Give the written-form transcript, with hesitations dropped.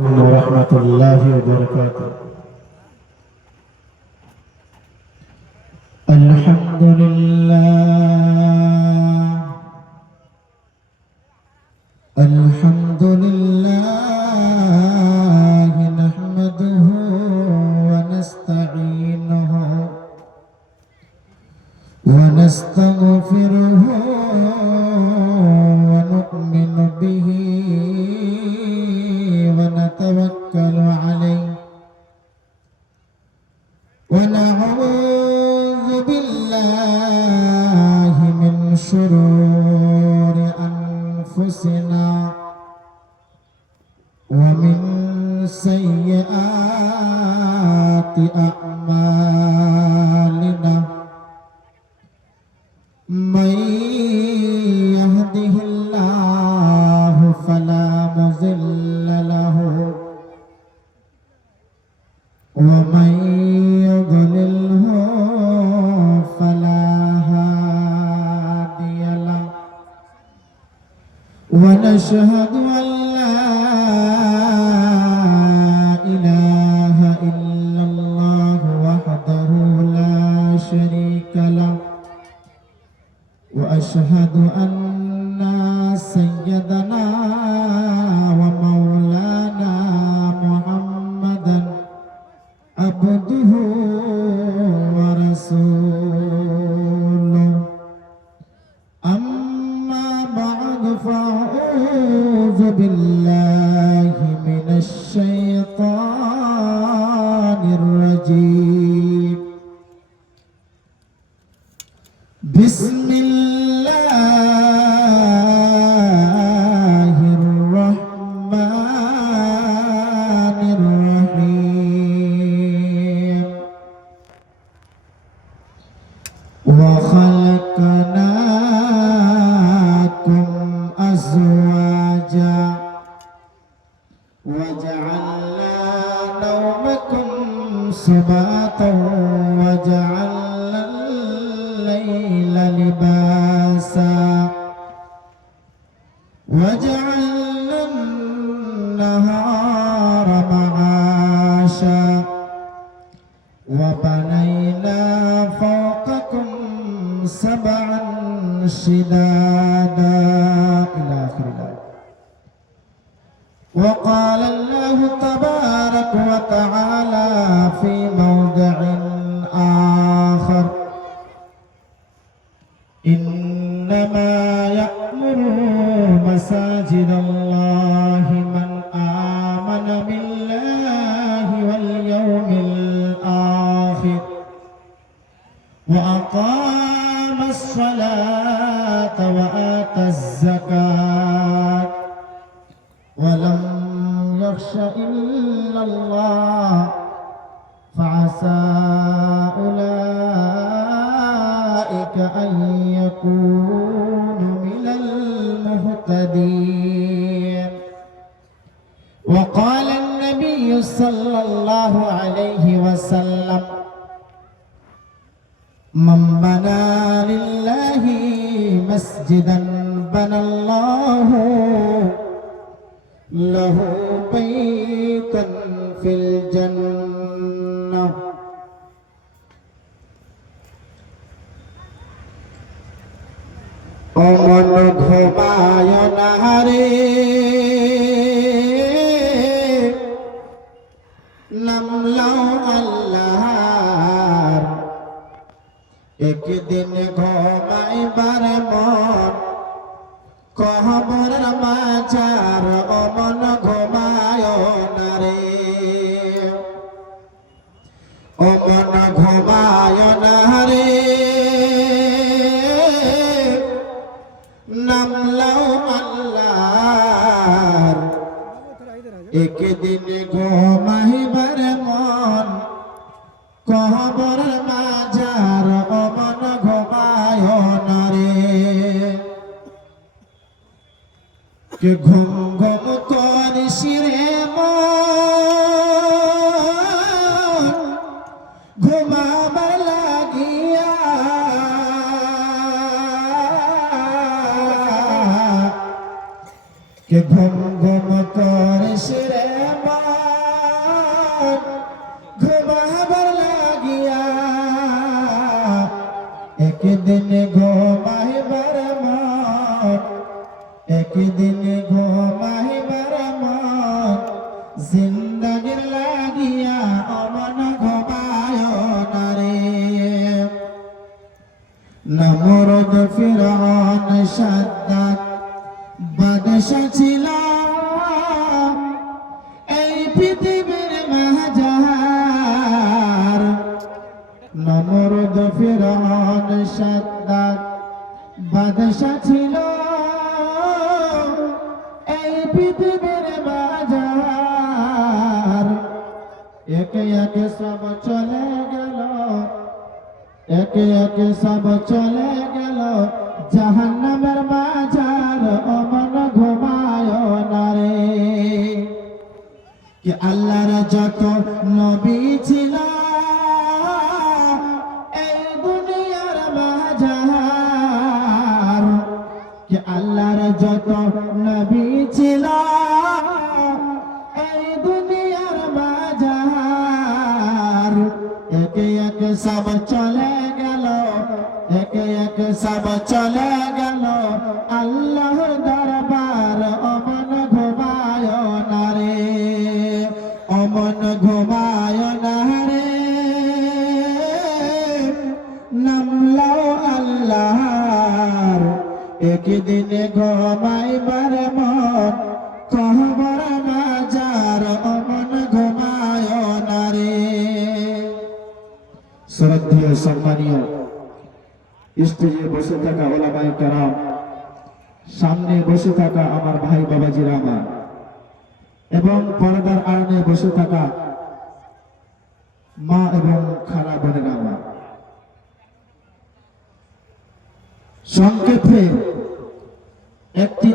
ورحمة الله وبركاته. الحمد لله الحمد لله نحمده ونستعينه ونستغفره ونؤمن به ونتوكل عليه ونعوذ بالله من شرور أنفسنا ومن سيئات أعمالنا من يهده الله فلا مضل له ومن يضلله فلا هادي له ونشهد أن لا إله إلا الله وحده لا شريك له وأشهد أن سيدنا ومولانا محمدا عبده ورسوله أما بعد فأعوذ بالله من الشيطان الرجيم بسم الله الرحمن الرحيم وخلقناكم أزواجا وجعلنا نومكم سباتا وجعلنا الليل لباسا وجعلنا النهار معاشا وبنينا فوقكم سبعا شدادا إلى آخر الآية. وقال الله تبارك وتعالى في موضع آخر إنما يأمر مساجد الله من آمن بالله واليوم الآخر وأقام الصلاة وآتى الزكاة ولم يخش إلا الله فعسى أولئك أن يكونوا من المهتدين. وقال النبي صلى الله عليه وسلم من بنى لله مسجدا بنى الله له بيتا في الجنة. অমন ঘুমায় না রে নামলাও আল্লাহর একদিন ঘুমাইবার মন কবর মাঝার অমন ঘুমায় না রে অমন ঘুমায় না রে নামলাও আল্লাহর একদিন ঘুমাইবার মন কবর মাঝার অমন ঘুমায় না রে কে ঘুম ঘুম করিস রে মন ঘুমাবার লাগিয়া কে ঘুম ঘুম করিস রে মন একদিন ঘুমাইবার মন, একদিন ঘুমাইবার মন, জিন্দাগির লাগিয়া অমন ঘুমায় না রে। নমরুদ ফিরআউন সাদ্দাত বাদশা ছিল এই পৃথিবীর মাঝার। নমরুদ ফিরআউন সাদ্দাত বাদশা ছিল এই পৃথিবীর মাঝার। একে একে সব চলে গেল, একে একে সব চলে গেল জাহান্নামের মাঝার, অমন ঘুমায় না রে। কি আল্লাহর যত নবী ছিল এই দুনিয়ার মাঝার, কি আল্লাহর যত নবী ছিল এই দুনিয়ার মাঝার। একে একে সব চলে গেল, একে একে সব চলে গেল আল্লাহর দরবার, অমন ঘুমায় না রে, অমন ঘুমায় না রে। নামলাও আল্লাহর একদিন ঘুমাইবার মন, কবর মাজার, অমন ঘুমায় না রে। শ্রদ্ধেয় সম্মানীয় স্টেজে বসে থাকা ওলামায়ে কেরাম, সামনে বসে থাকা আমার ভাই বাবাজিরা আমার, এবং পর্দার আড়ালে বসে থাকা মা এবং খালা বোনেরা আমার, সংক্ষেপে একটি